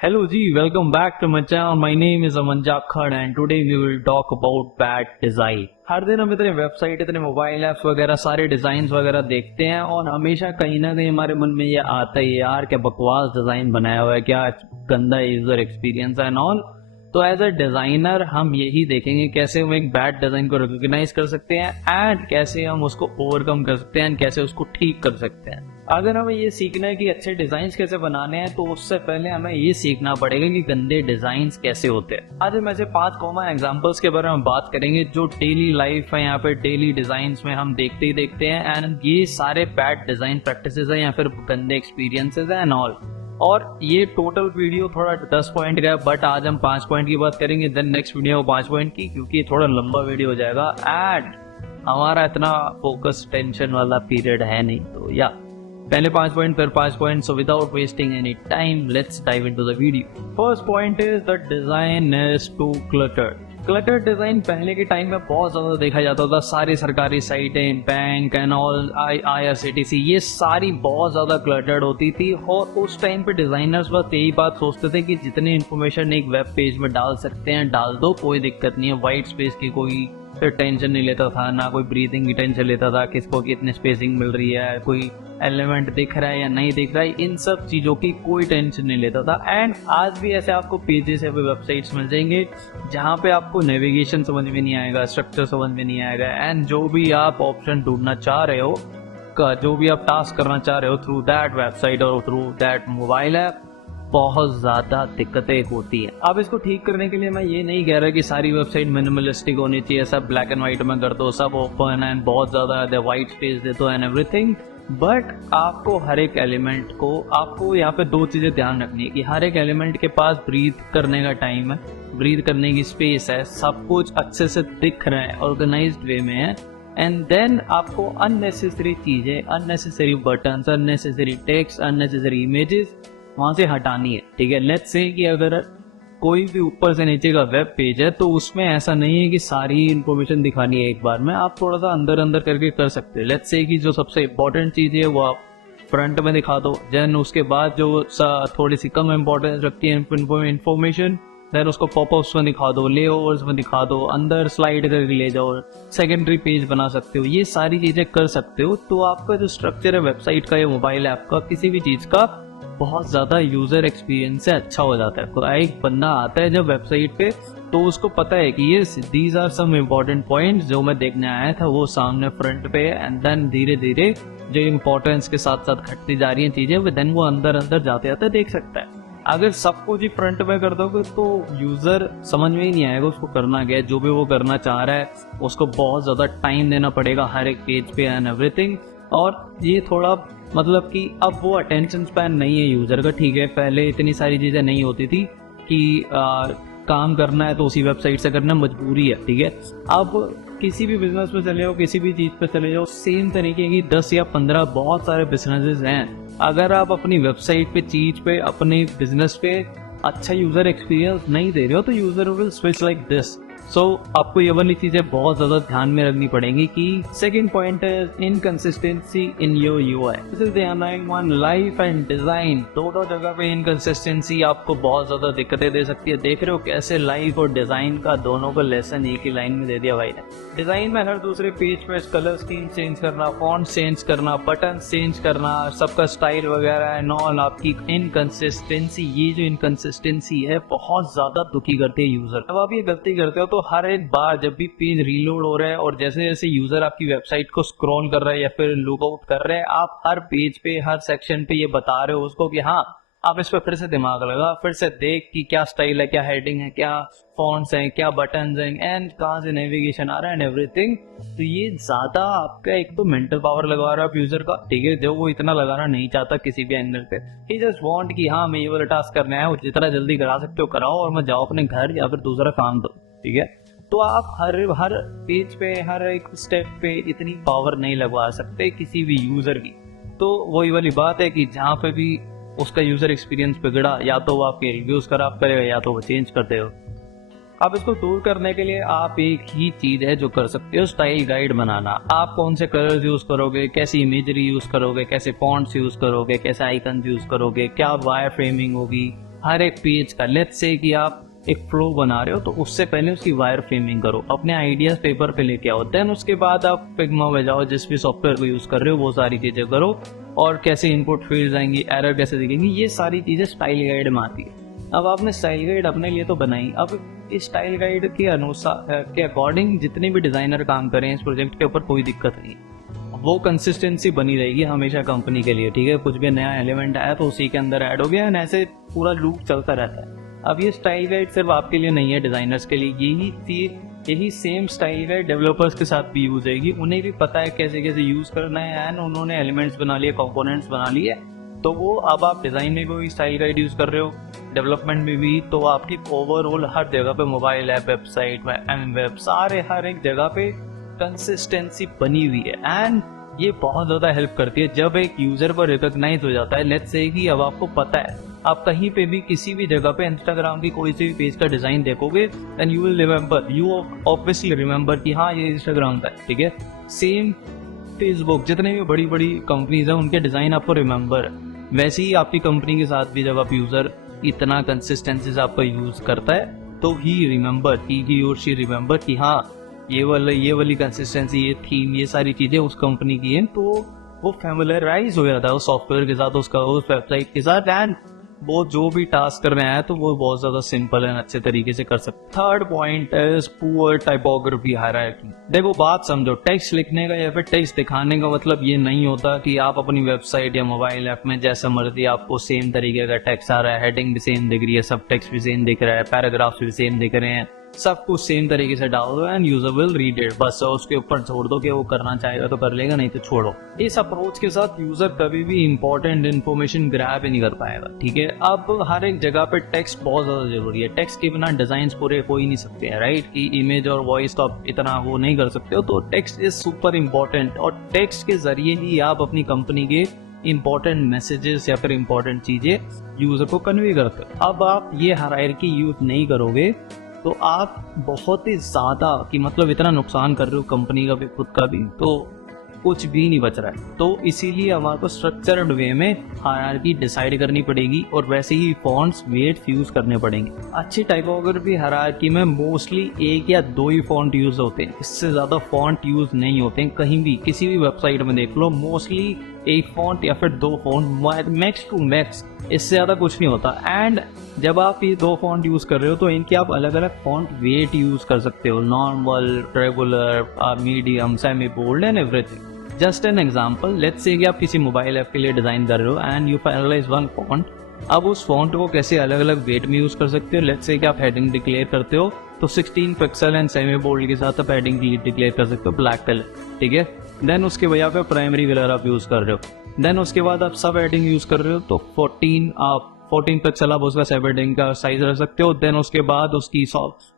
Hello G, welcome back to my channel. My name is Aman Jakhad and today we will talk about bad design. हर दिन हम इतने website, इतने mobile apps वगैरह सारे design वगैरह देखते हैं और हमेशा कहीं ना कहीं हमारे मन में ये आता है यार क्या बकवास डिजाइन बनाया हुआ है, क्या गंदा यूजर एक्सपीरियंस है एंड ऑल। तो एज अ डिजाइनर हम यही देखेंगे कैसे हम एक बैड डिजाइन को रिकॉग्नाइज कर सकते हैं एंड कैसे हम उसको ओवरकम कर सकते हैं एंड कैसे उसको ठीक कर सकते हैं। अगर हमें ये सीखना है कि अच्छे डिजाइन कैसे बनाने हैं तो उससे पहले हमें ये सीखना पड़ेगा कि गंदे डिजाइन कैसे होते हैं। आज हम ऐसे 5 कॉमन एग्जांपल्स के बारे में बात करेंगे जो डेली लाइफ है, यहाँ पे डेली डिजाइन में हम देखते ही देखते हैं एंड ये सारे बैड डिजाइन प्रैक्टिसेस है या फिर गंदे एक्सपीरियंसेस है एंड ऑल। और ये टोटल वीडियो थोड़ा 10 पॉइंट का है बट आज हम 5 पॉइंट की बात करेंगे, देन नेक्स्ट वीडियो 5 पॉइंट की, क्योंकि थोड़ा लंबा वीडियो हो जाएगा एंड हमारा इतना फोकस टेंशन वाला पीरियड है नहीं। तो या पहले 5 पॉइंट फिर 5 point. So without wasting any time let's dive into the video. First point is the design is too cluttered. Cluttered design पहले के टाइम में बहुत ज्यादा देखा जाता था। सारी सरकारी साइटें, बैंक एंड ऑल, IRCTC, ये सारी बहुत ज्यादा क्लटर्ड होती थी और उस टाइम पे डिजाइनर्स बस यही बात सोचते थे कि जितनी इन्फॉर्मेशन एक वेब पेज में डाल सकते हैं डाल दो, कोई दिक्कत नहीं है। व्हाइट स्पेस की कोई टेंशन नहीं लेता था, ना कोई ब्रीथिंग की टेंशन लेता था, किसको कितनी स्पेसिंग मिल रही है, कोई एलिमेंट दिख रहा है या नहीं दिख रहा है, इन सब चीजों की कोई टेंशन नहीं लेता था। एंड आज भी ऐसे आपको पेजेस या वेबसाइट्स मिल जाएंगे जहाँ पे आपको नेविगेशन समझ में नहीं आएगा, स्ट्रक्चर समझ में नहीं आएगा एंड जो भी आप ऑप्शन ढूंढना चाह रहे हो, जो भी आप टास्क करना चाह रहे हो थ्रू दैट वेबसाइट और थ्रू दैट मोबाइल ऐप, बहुत ज्यादा दिक्कतें होती है। अब इसको ठीक करने के लिए मैं ये नहीं कह रहा कि सारी वेबसाइट मिनिमलिस्टिक होनी चाहिए, सब ब्लैक एंड व्हाइट में कर दो, सब ओपन एंड बहुत ज्यादा व्हाइट स्पेस दे दो एंड एवरीथिंग, बट आपको हर एक एलिमेंट को, आपको यहाँ पे 2 चीजें ध्यान रखनी है कि हर एक एलिमेंट के पास ब्रीथ करने का टाइम है, ब्रीथ करने की स्पेस है, सब कुछ अच्छे से दिख रहा है, ऑर्गेनाइज्ड वे में है। एंड देन आपको अननेसेसरी चीजें, unnecessary buttons, unnecessary text, unnecessary images वहां से हटानी है। ठीक है, लेट्स से कि अगर कोई भी ऊपर से नीचे का वेब पेज है तो उसमें ऐसा नहीं है कि सारी इंफॉर्मेशन दिखानी है एक बार में, आप थोड़ा सा अंदर अंदर करके कर सकते हो। लेट्स से कि जो सबसे इंपॉर्टेंट चीज है वो आप फ्रंट में दिखा दो, देन उसके बाद जो थोड़ी सी कम इंपॉर्टेंस रखती है इंफॉर्मेशन, देन उसको पॉपअप्स में दिखा दो, लेओवर्स में दिखा दो, अंदर स्लाइड करके ले जाओ, सेकेंडरी पेज बना सकते हो, ये सारी चीजें कर सकते हो। तो आपका जो स्ट्रक्चर है वेबसाइट का या मोबाइल ऐप का, किसी भी चीज का, बहुत ज्यादा यूजर एक्सपीरियंस से अच्छा हो जाता है। तो एक बंदा आता है जब वेबसाइट पे तो उसको पता है कि ये these are some important points जो मैं देखने आया था, वो सामने फ्रंट पे एंड देन धीरे धीरे जो इम्पोर्टेंस के साथ साथ घटती जा रही है चीजें, देन वो अंदर अंदर जाते जाते देख सकता है। अगर सब कुछ ही फ्रंट पे कर दोगे तो यूजर समझ में ही नहीं आएगा उसको करना क्या है। जो भी वो करना चाह रहा है उसको बहुत ज्यादा टाइम देना पड़ेगा हर एक पेज पे एंड एवरीथिंग, और ये थोड़ा मतलब कि अब वो अटेंशन स्पैन नहीं है यूजर का। ठीक है, पहले इतनी सारी चीजें नहीं होती थी कि काम करना है तो उसी वेबसाइट से करना मजबूरी है। ठीक है, अब किसी भी बिजनेस में चले जाओ, किसी भी चीज पे चले जाओ, सेम तरीके की 10 या 15 बहुत सारे बिजनेसेस हैं। अगर आप अपनी वेबसाइट पे, चीज पे, अपने बिजनेस पे अच्छा यूजर एक्सपीरियंस नहीं दे रहे हो तो user will switch like this. So आपको ये वाली चीजें बहुत ज्यादा ध्यान में रखनी पड़ेंगी। कि सेकंड पॉइंट है inconsistency in your UI. This is the another one, life and design, दोनों जगह पे इनकंसिस्टेंसी आपको बहुत ज्यादा दिक्कतें दे सकती है। देख रहे हो कैसे लाइफ और डिजाइन का दोनों का लेसन एक ही लाइन में दे दिया भाई ने। डिजाइन में हर दूसरे पेज पे कलर स्कीम चेंज करना, फॉन्ट चेंज करना, बटन चेंज करना, सबका स्टाइल वगैरह एंड ऑल, आपकी इनकंसिस्टेंसी, ये जो इनकंसिस्टेंसी है बहुत ज्यादा दुखी करती है यूजर। अब आप ये गलती करते हो तो हर एक बार जब भी पेज रीलोड हो रहा है और जैसे जैसे यूजर आपकी वेबसाइट को स्क्रॉल कर रहा है या फिर लुकआउट कर रहे हैं, आप हर पेज पे, हर सेक्शन पे ये बता रहे हो उसको कि हाँ आप इस पे फिर से दिमाग लगा, फिर से देख कि क्या स्टाइल है, क्या हेडिंग है, क्या फॉन्ट्स हैं, क्या बटन्स हैं एंड कहाँ से नेविगेशन आ रहा है एंड एवरीथिंग। तो ये ज्यादा आपका एक तो मेंटल पावर लगा रहा है आप यूजर का। ठीक है, जो वो इतना लगाना नहीं चाहता किसी भी एंगल पे, ही जस्ट वांट कि हाँ मैं ये वाला टास्क करना है, जितना जल्दी करा सकते हो कराओ और मैं जाओ अपने घर या फिर दूसरा काम दो। ठीक है, तो आप हर पेज पे, हर एक स्टेप पे इतनी पावर नहीं लगवा सकते किसी भी यूजर की। तो वही वाली बात है कि जहाँ पे भी उसका यूजर एक्सपीरियंस बिगड़ा, या तो वो आपके रिव्यूज खराब करेगा या तो वो चेंज करते हो। अब इसको दूर करने के लिए आप एक ही चीज है जो कर सकते हो, स्टाइल गाइड बनाना। आप कौन से कलर्स यूज करोगे, कैसी इमेजरी यूज करोगे, कैसे फॉन्ट्स यूज करोगे, कैसे आइकन्स यूज करोगे, क्या वायर फ्रेमिंग होगी, हर एक पेज का। लेट्स से कि आप एक फ्लो बना रहे हो तो उससे पहले उसकी वायर फ्रेमिंग करो, अपने आइडियाज पेपर पे लेके आओ, देन उसके बाद आप फिग्मा में जाओ, जिस भी सॉफ्टवेयर को यूज कर रहे हो वो सारी चीजें करो, और कैसे इनपुट फील्ड्स आएंगी, एरर कैसे दिखेंगी, ये सारी चीजें स्टाइल गाइड में आती है। अब आपने स्टाइल गाइड अपने लिए तो बनाई, अब इस स्टाइल गाइड के अनुसार के अकॉर्डिंग जितने भी डिजाइनर काम करें इस प्रोजेक्ट के ऊपर कोई दिक्कत नहीं, वो कंसिस्टेंसी बनी रहेगी हमेशा कंपनी के लिए, ठीक है। कुछ भी नया एलिमेंट आया तो उसी के अंदर ऐड हो गया, एंड ऐसे पूरा लूप चलता रहता है। अब ये स्टाइल गाइड सिर्फ आपके लिए नहीं है, डिजाइनर्स के लिए यही सेम स्टाइल गाइड डेवलपर्स के साथ भी यूज होगी। उन्हें भी पता है कैसे कैसे यूज करना है, एंड उन्होंने एलिमेंट्स बना लिए, कंपोनेंट्स बना लिए, तो वो अब आप डिजाइन में भी स्टाइल गाइड यूज कर रहे हो, डेवलपमेंट में भी, तो आपकी ओवरऑल हर जगह पे, mobile app, website, M web, सारे हर एक जगह पे कंसिस्टेंसी बनी हुई है। एंड ये बहुत ज्यादा हेल्प करती है जब एक यूजर को रिकॉग्नाइज हो जाता है। लेट्स से कि अब आपको पता है, आप कहीं पे भी किसी भी जगह पे इंस्टाग्राम की कोई सी भी पेज का डिजाइन देखोगे, then you will remember, you obviously remember कि हाँ ये इंस्टाग्राम का है, ठीक है। सेम फेसबुक, जितने भी बड़ी बड़ी कंपनीज हैं उनके डिजाइन आपको रिमेंबर है। वैसे ही आपकी कंपनी के साथ भी जब आप यूजर इतना कंसिस्टेंसी से आपका यूज करता है तो ही रिमेंबर, ही और शी रिमेंबर कि हाँ ये वाली कंसिस्टेंसी, ये थीम, ये सारी चीजें उस कंपनी की हैं, तो वो फैमिलियराइज हो जाता है उस सॉफ्टवेयर के साथ, उसका उस वेबसाइट के साथ, एंड वो जो भी टास्क कर रहे हैं तो वो बहुत ज्यादा सिंपल एंड अच्छे तरीके से कर सकते। Third point is poor typography hierarchy. देखो बात समझो, टेक्स्ट लिखने का या फिर टेक्स्ट दिखाने का मतलब ये नहीं होता कि आप अपनी वेबसाइट या मोबाइल ऐप में जैसा मर्जी आपको सेम तरीके का टेक्स्ट आ रहा है, हेडिंग भी सेम दिख रही है, सब टेक्स्ट भी सेम दिख रहा है, पैराग्राफ्स भी सेम दिख रहे हैं, सब कुछ सेम तरीके से डाल दो and user will read it. बस उसके ऊपर छोड़ दो कि वो करना चाहेगा तो कर लेगा, नहीं तो छोड़ो। इस अप्रोच के साथ यूजर कभी भी इंपॉर्टेंट इन्फॉर्मेशन ग्रैब ही नहीं कर पाएगा, ठीक है। अब हर एक जगह पे टेक्स्ट बहुत ज्यादा जरूरी है, टेक्स्ट के बिना डिजाइन पूरे हो ही नहीं सकते हैं, राइट। कि इमेज और वॉइस तो आप इतना वो नहीं कर सकते हो, तो टेक्स्ट इज सुपर इंपॉर्टेंट, और टेक्स्ट के जरिए ही आप अपनी कंपनी के इंपॉर्टेंट मैसेजेस या फिर इंपॉर्टेंट चीजें यूजर को कन्वे करते हो। अब आप ये हायरार्की यूज नहीं करोगे तो आप बहुत ही ज्यादा कि मतलब इतना नुकसान कर रहे हो कंपनी का भी, खुद का भी, तो कुछ भी नहीं बच रहा है। तो इसीलिए हमारे को स्ट्रक्चर्ड वे में हायरार्की डिसाइड करनी पड़ेगी, और वैसे ही फॉन्ट्स वेट्स यूज करने पड़ेंगे। अच्छी टाइपोग्राफी हायरार्की में मोस्टली एक या दो ही फॉन्ट यूज होते हैं, इससे ज्यादा फॉन्ट यूज नहीं होते हैं। कहीं भी किसी भी वेबसाइट में देख लो, मोस्टली एक फॉन्ट या फिर दो फॉन्ट, मैक्स टू मैक्स, इससे ज्यादा कुछ नहीं होता। एंड जब आप ये दो फॉन्ट यूज कर रहे हो तो इनके आप अलग अलग फॉन्ट वेट यूज कर सकते हो, normal, regular, medium, semi bold and everything. Just an example, let's say कि आप किसी मोबाइल ऐप के लिए डिजाइन कर रहे हो and you finalize one font. अब उस फॉन्ट को कैसे अलग अलग वेट में यूज कर सकते हो। लेट्स से कि आप हेडिंग डिक्लेयर करते हो तो 16 पिक्सल एंड सेमी बोल्ड के साथ आप हेडिंग डिक्लेयर कर सकते हो, ब्लैक कलर, ठीक है। देन उसके वजह पे प्राइमरी कलर आप यूज कर रहे हो। देन उसके बाद आप सब हेडिंग यूज कर रहे हो तो 14 पिक्सल आप उसका सब हेडिंग का साइज रख सकते हो। देन उसके बाद उसकी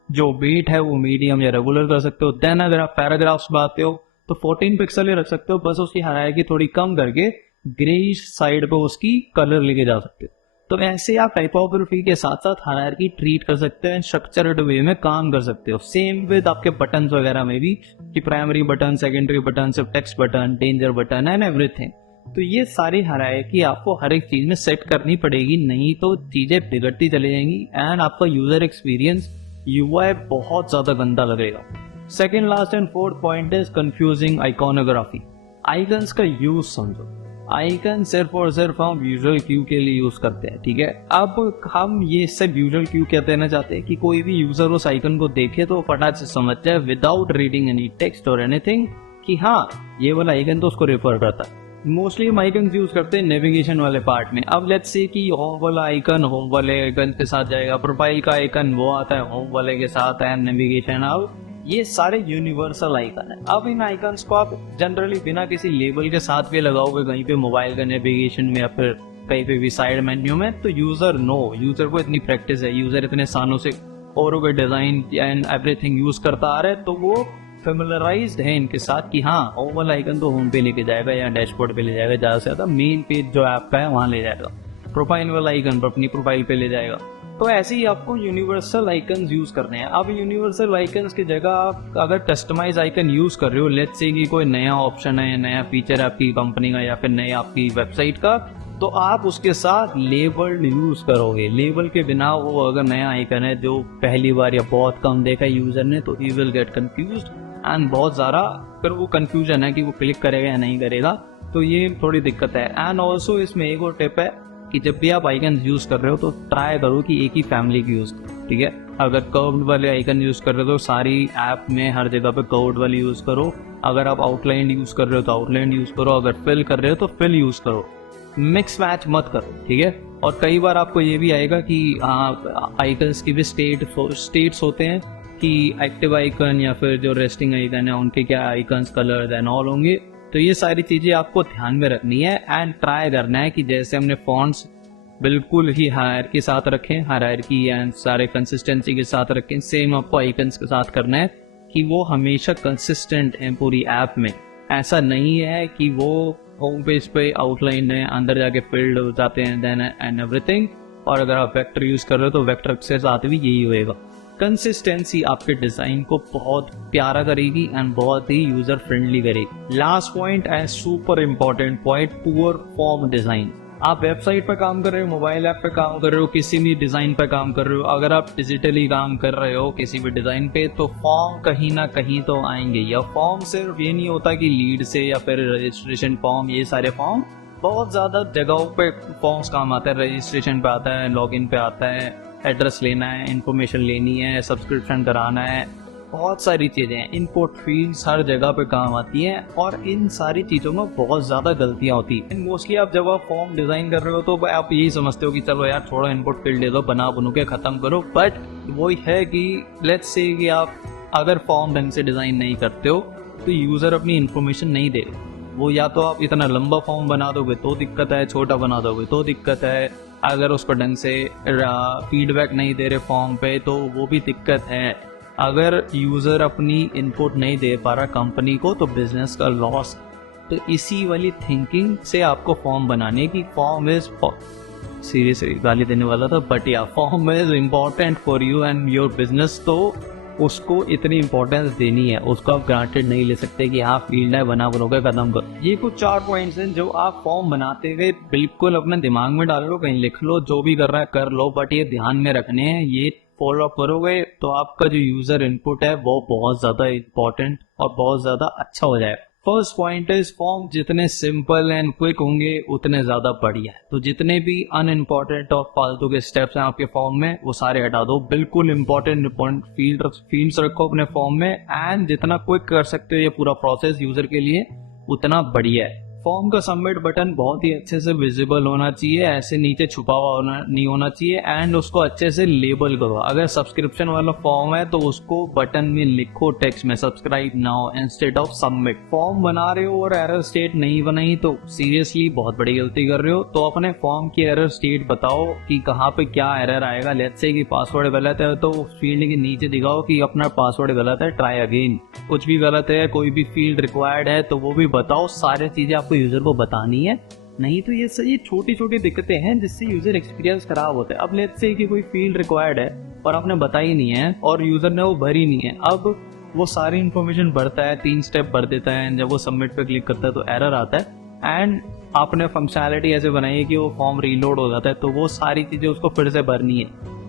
जो वेट है वो मीडियम या रेगुलर कर सकते हो। देन अगर आप पैराग्राफ्स में आते हो तो 14 पिक्सल ही रख सकते हो, बस उसकी हायरार्की थोड़ी कम करके ग्रेइश साइड पे उसकी कलर लेके जा सकते हो। तो ऐसे आप टाइपोग्राफी के साथ साथ हायरार्की ट्रीट कर सकते हो, स्ट्रक्चर्ड वे में काम कर सकते हो। सेम विद आपके बटन वगैरह में भी, कि प्राइमरी बटन, सेकेंडरी बटन, सिर्फ text button, danger button and everything. तो ये सारी हायरार्की आपको हर एक चीज में सेट करनी पड़ेगी, नहीं तो चीजें बिगड़ती चली जाएंगी एंड आपका यूजर एक्सपीरियंस यूआई बहुत ज्यादा गंदा लगेगा। Second last and fourth point is confusing iconography. Icons का यूज समझो। आइकन सिर्फ और सिर्फ हम विजुअल क्यू के लिए यूज करते हैं, ठीक है। अब हम ये सिर्फ विजुअल क्यू क्या देना चाहते हैं कि कोई भी यूजर उस आइकन को देखे तो फटाक से समझ जाए विदाउट रीडिंग एनी टेक्स्ट और एनीथिंग कि हाँ ये वाला आइकन तो उसको रेफर करता है। मोस्टली हम आइकन यूज करते हैं नेविगेशन वाले पार्ट में। अब लेट्स से कि होम वाला आइकन होम वाले आइकन के साथ जाएगा, प्रोफाइल का आइकन वो आता है होम वाले के साथ, एंड नेविगेशन। अब ये सारे यूनिवर्सल आइकन है। अब इन आइकन्स को आप जनरली बिना किसी लेबल के साथ भी लगाओगे कहीं पे मोबाइल का नेविगेशन में या फिर कहीं पे भी साइड मेन्यू में, तो यूजर को इतनी प्रैक्टिस है, यूजर इतने सालों से और के डिजाइन एंड एवरीथिंग यूज करता आ रहा है, तो वो फेमिलराइज्ड है इनके साथ कि हाँ होम वाला आइकन तो होम पे लेके जाएगा या डैशबोर्ड पे ले जाएगा, ज्यादा से ज्यादा मेन पेज जो ऐप का है वहां ले जाएगा, प्रोफाइल वाला आइकन पर अपनी प्रोफाइल पे ले जाएगा। तो ऐसे ही आपको यूनिवर्सल आइकन्स यूज करने हैं। अब यूनिवर्सल आइकन्स की जगह आप अगर कस्टमाइज आइकन यूज कर रहे हो, लेट्स से कि कोई नया ऑप्शन है, नया फीचर है आपकी कंपनी का या फिर नया आपकी वेबसाइट का, तो आप उसके साथ लेबल यूज करोगे। लेबल के बिना वो अगर नया आइकन है जो पहली बार या बहुत कम देखा यूजर ने, तो he will get confused and बहुत ज़्यादा फिर वो कंफ्यूजन है कि वो क्लिक करेगा या नहीं करेगा, तो ये थोड़ी दिक्कत है। एंड ऑल्सो इसमें एक और टिप है कि जब भी आप आइकन यूज कर रहे हो तो ट्राई करो कि एक ही फैमिली की यूज करो, ठीक है। अगर कर्व्ड वाले आइकन यूज कर रहे हो तो सारी ऐप में हर जगह पे कर्व्ड वाले यूज करो। अगर आप आउटलाइन यूज कर रहे हो तो आउटलाइन यूज करो। अगर फिल कर रहे हो तो फिल यूज करो। मिक्स मैच मत करो, ठीक है। और कई बार आपको ये भी आएगा कि आइकन्स की भी स्टेट्स होते हैं कि एक्टिव आइकन या फिर जो रेस्टिंग आइकन है उनके क्या आइकन्स कलर्स एंड ऑल होंगे। तो ये सारी चीजें आपको ध्यान में रखनी है एंड ट्राई करना है कि जैसे हमने फॉन्ट्स बिल्कुल ही हायर के साथ रखें, हायरार्की एंड सारे कंसिस्टेंसी के साथ रखें, सेम आपको आइकन्स के साथ करना है कि वो हमेशा कंसिस्टेंट है पूरी ऐप में। ऐसा नहीं है कि वो होम पेज पे आउटलाइन है, अंदर जाके फिल्ड हो जाते हैं देन एंड एवरीथिंग। और अगर आप वेक्टर यूज कर रहे हो तो वेक्टर के साथ भी यही होएगा। कंसिस्टेंसी आपके डिजाइन को बहुत प्यारा करेगी एंड बहुत ही यूजर फ्रेंडली करेगी। Last point and super important point, poor form design. आप वेबसाइट पर काम कर रहे हो, मोबाइल ऐप पे काम कर रहे हो, किसी भी डिजाइन पर काम कर रहे हो, अगर आप डिजिटली काम कर रहे हो किसी भी डिजाइन पे, तो फॉर्म कहीं ना कहीं तो आएंगे। या फॉर्म सिर्फ ये नहीं होता कि लीड से या फिर रजिस्ट्रेशन फॉर्म, ये सारे फॉर्म बहुत ज्यादा जगहों पे फॉर्म्स काम आता है। रजिस्ट्रेशन पे आता है, लॉगिन पे आता है, एड्रेस लेना है, इंफॉर्मेशन लेनी है, सब्सक्रिप्शन कराना है, बहुत सारी चीजें हैं। इनपुट फील्ड्स हर जगह पे काम आती हैं और इन सारी चीजों में बहुत ज्यादा गलतियां होती हैं। मोस्टली आप जब आप फॉर्म डिजाइन कर रहे हो तो आप यही समझते हो कि चलो यार थोड़ा इनपुट फील्ड दे दो, बना बनू के खत्म करो। बट वही है कि लेट्स से कि आप अगर फॉर्म ढंग से डिजाइन नहीं करते हो तो यूजर अपनी इन्फॉर्मेशन नहीं दे रहे। वो या तो आप इतना लंबा फॉर्म बना दोगे तो दिक्कत है, छोटा बना दोगे तो दिक्कत है, अगर उस पर ढंग से फीडबैक नहीं दे रहे फॉर्म पे तो वो भी दिक्कत है। अगर यूजर अपनी इनपुट नहीं दे पा रहा कंपनी को तो बिजनेस का लॉस। तो इसी वाली थिंकिंग से आपको फॉर्म बनाने की, फॉर्म इज सीरियसली गाली देने वाला था बट या form is important for you and your business. तो उसको इतनी इंपॉर्टेंस देनी है, उसको आप ग्रांटेड नहीं ले सकते कि हाँ फील्ड है बना बनोगे खत्म कर। ये कुछ 4 पॉइंट्स हैं जो आप फॉर्म बनाते गए बिल्कुल अपने दिमाग में डाल लो, कहीं लिख लो, जो भी कर रहा है कर लो, बट ये ध्यान में रखने हैं। ये फॉलो अप करोगे तो आपका जो यूजर इनपुट है वो बहुत ज्यादा इंपॉर्टेंट और बहुत ज्यादा अच्छा हो जाएगा। फर्स्ट पॉइंट इज फॉर्म जितने सिंपल एंड क्विक होंगे उतने ज्यादा बढ़िया है। तो जितने भी अनइम्पॉर्टेंट और फालतू के स्टेप्स हैं आपके फॉर्म में वो सारे हटा दो। बिल्कुल इंपॉर्टेंट फील्ड्स रखो अपने फॉर्म में एंड जितना क्विक कर सकते हो ये पूरा प्रोसेस यूजर के लिए उतना बढ़िया है। फॉर्म का सबमिट बटन बहुत ही अच्छे से विजिबल होना चाहिए, ऐसे नीचे छुपा हुआ नहीं होना चाहिए एंड उसको अच्छे से लेबल करो। अगर सब्सक्रिप्शन वाला फॉर्म है तो उसको बटन में लिखो टेक्स्ट में subscribe now instead of submit. Form बना रहे हो और एरर स्टेट नहीं बनाई तो सीरियसली बहुत बड़ी गलती कर रहे हो। तो अपने फॉर्म की एरर स्टेट बताओ कि कहाँ पे क्या एरर आएगा। लेट्स से कि पासवर्ड गलत है तो फील्ड के नीचे दिखाओ कि अपना पासवर्ड गलत है, ट्राई अगेन। कुछ भी गलत है, कोई भी फील्ड रिक्वायर्ड है तो वो भी बताओ। सारी चीजें आपको यूजर को बतानी है, नहीं तो ये छोटी छोटी दिक्कतें हैं जिससे यूजर एक्सपीरियंस खराब होता है। अब लेट्स से कि कोई फील्ड रिक्वायर्ड है और आपने बताई नहीं है और यूजर ने वो भरी नहीं है, अब वो सारी इन्फॉर्मेशन भरता है, 3 स्टेप भर देता है, जब वो सबमिट पे क्लिक करता है तो एरर आता है एंड आपने फंक्शनैलिटी ऐसे बनाई है कि वो फॉर्म रीलोड हो जाता है तो वो सारी चीजें उसको फिर से भरनी है।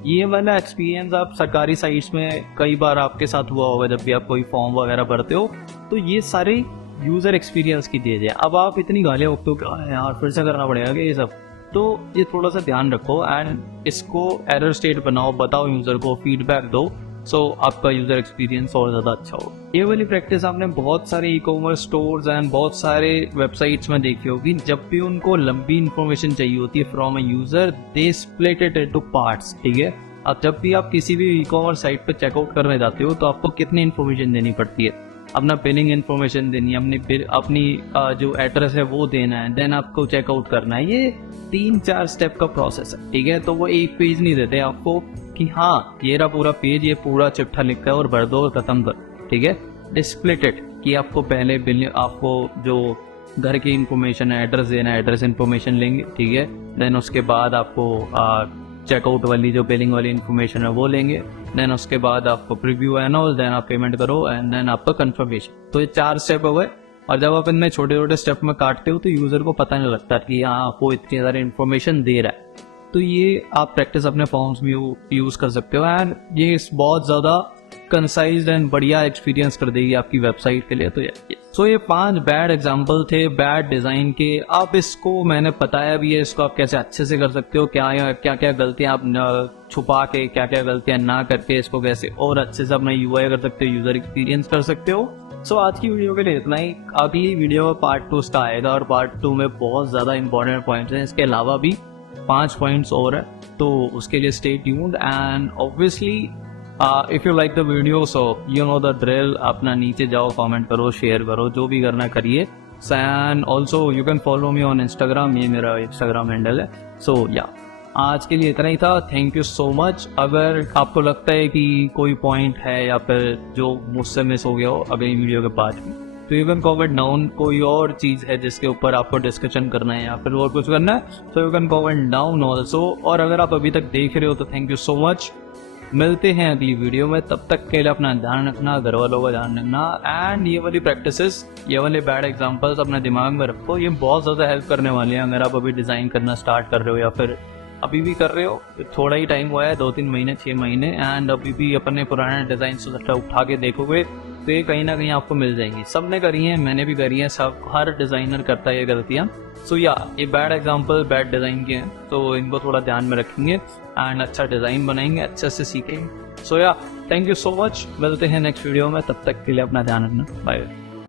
ये वाला एक्सपीरियंस आप सरकारी साइट्स में कई बार आपके साथ हुआ होगा जब भी आप कोई फॉर्म वगैरह भरते हो। तो ये सारे यूजर एक्सपीरियंस की चीज है। अब आप इतनी गालियां बकते हो कि यार फिर से करना पड़ेगा ये सब, तो ये थोड़ा सा ध्यान रखो एंड इसको एरर स्टेट बनाओ, बताओ यूजर को, फीडबैक दो, सो आपका यूजर एक्सपीरियंस और ज्यादा अच्छा हो। ये वाली प्रैक्टिस आपने बहुत सारे ई-कॉमर्स स्टोर्स एंड बहुत सारे वेबसाइट्स में देखी होगी। जब भी उनको लंबी इंफॉर्मेशन चाहिए होती है from a user, they split it into parts, ठीक है। अब जब भी आप किसी भी ई-कॉमर्स साइट पर चेकआउट करने जाते हो तो आपको कितनी इन्फॉर्मेशन देनी पड़ती है। अपना बिलिंग इन्फॉर्मेशन देनी है, अपनी जो एड्रेस है वो देना है, देन आपको चेकआउट करना है। ये 3-4 स्टेप का प्रोसेस है, ठीक है। तो वो एक पेज नहीं देते आपको कि हाँ ये रहा पूरा पेज, ये पूरा चिट्ठा लिखा है और भर दो और खत्म कर, ठीक है। डिस्प्लिटेड कि आपको पहले आपको जो घर की इन्फॉर्मेशन है, एड्रेस देना है, एड्रेस इन्फॉर्मेशन लेंगे, ठीक है। देन उसके बाद आपको चेकआउट वाली जो बिलिंग वाली इन्फॉर्मेशन है वो लेंगे, देन उसके बाद आपको प्रीव्यू है ना, देन आप पेमेंट करो एंड देन आपका कंफर्मेशन। तो ये 4 स्टेप हो गए और जब आप इनमें छोटे छोटे स्टेप में काटते हो तो यूजर को पता नहीं लगता कि हाँ वो इतनी सारी इन्फॉर्मेशन दे रहा है। तो ये आप प्रैक्टिस अपने फॉर्म्स में यूज कर सकते हो एंड ये बहुत ज्यादा कंसाइज एंड बढ़िया एक्सपीरियंस कर देगी आपकी वेबसाइट के लिए। तो सो ये 5 बैड एग्जांपल थे बैड डिजाइन के। अब इसको मैंने बताया भी है, इसको आप कैसे अच्छे से कर सकते हो, क्या क्या गलतियां आप छुपा के, क्या क्या गलतियां ना करके इसको कैसे और अच्छे से अपना यूआई कर सकते हो, यूजर एक्सपीरियंस कर सकते हो। सो आज की वीडियो के लिए इतना ही। अगली वीडियो में पार्ट 2 उसका आएगा और पार्ट 2 में बहुत ज्यादा इंपॉर्टेंट पॉइंट्स हैं, इसके अलावा भी 5 पॉइंट्स और है, तो उसके लिए stay tuned and obviously if you like the video so you know the drill. अपना नीचे जाओ, कमेंट करो, शेयर करो, जो भी करना करिए। And also you can follow me on Instagram, ये मेरा इंस्टाग्राम हैंडल है। सो या आज के लिए इतना ही था। Thank you so much. अगर आपको लगता है कि कोई पॉइंट है या फिर जो मुझसे मिस हो गया हो अगली वीडियो के बाद भी, तो यू कैन कमेंट डाउन। कोई और चीज है जिसके ऊपर आपको डिस्कशन करना है या फिर और कुछ करना है तो you can comment down also. और अगर आप अभी तक देख रहे हो तो थैंक यू सो मच। मिलते हैं अगली वीडियो में, तब तक के लिए अपना ध्यान रखना, घर वालों का ध्यान रखना एंड ये वाली प्रैक्टिसेस, ये वाले बैड एग्जांपल्स अपने दिमाग में रखो। ये बहुत ज़्यादा हेल्प करने वाले हैं अगर आप अभी डिज़ाइन करना स्टार्ट कर रहे हो या फिर अभी भी कर रहे हो। थोड़ा ही टाइम हुआ है, 2-3 महीने, 6 महीने, एंड अभी भी अपने पुराने डिज़ाइन से उठा के देखोगे तो ये कहीं ना कहीं आपको मिल जाएंगी। सब ने करी है, मैंने भी करी है, सब हर डिज़ाइनर करता है ये गलतियाँ। सो या ये बैड एग्जांपल बैड डिज़ाइन के हैं, तो इनको थोड़ा ध्यान में रखेंगे एंड अच्छा डिज़ाइन बनाएंगे, अच्छे से सीखेंगे। सो या थैंक यू सो मच। मिलते हैं नेक्स्ट वीडियो में, तब तक के लिए अपना ध्यान रखना। बाय।